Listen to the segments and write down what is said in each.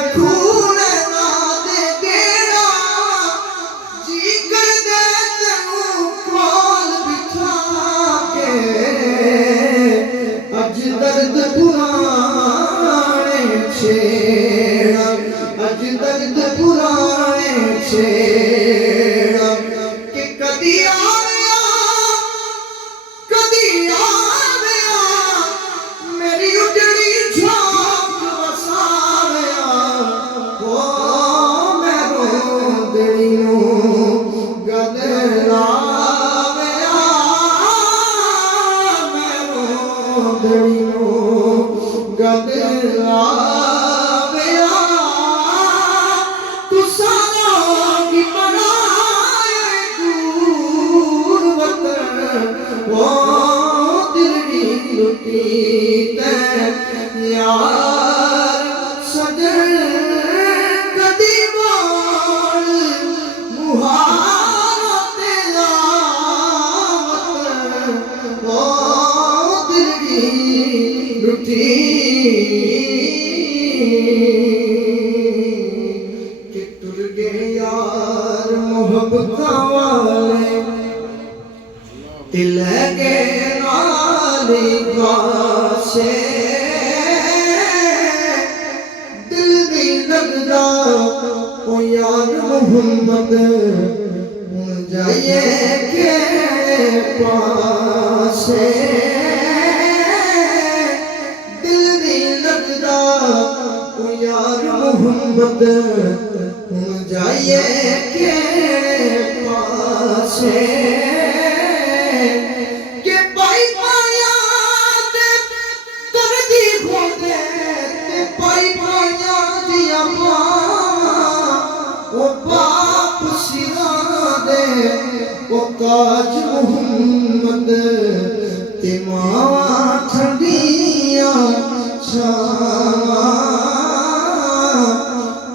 रखूं ना दे गेड़ा जी कर दे तेनू कोल बिठा के अज दर्द पुराने छेड़ा अज दर्द पुराने छेड़ा कि कदी आया मेरी उजड़ी झांक वसाया ओ मैं रोंदड़ी नूं गल लावया मैं रोंदड़ी नूं गल लावया तू सारा की बनाए दूर वतन ओ दिलड़ी लुटी यार सजन कदी बोल मुहारा तेरा वतन ओ दिलड़ी लुटी कि टुर गए यार मोहब्बतां वाले दिल के नाली पासे दिल भी लगदा ओ यार मोहम्मद जाइए के पासे दिल भी लगदा ओ यार मोहम्मद जाइए के पासे काज मोहम्मद ते मावा ठंडिया छावां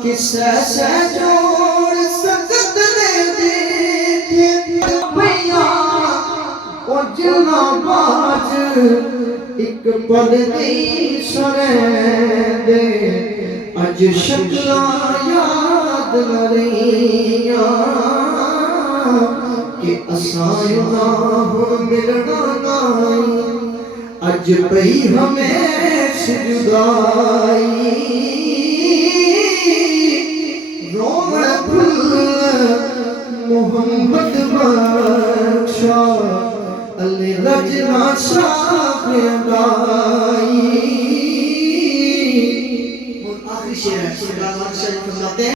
किसे से जोड़ सकत ने देखे भैया ओ जना बाज एक पल दी सुने दे अज शक्ला याद न रहियां कि असां हुण मिलना नाई अज पई हमें जुदाई रोवण फुल मोहम्मद बख्शा अली रजना शाह गाई। आखिरी शेर है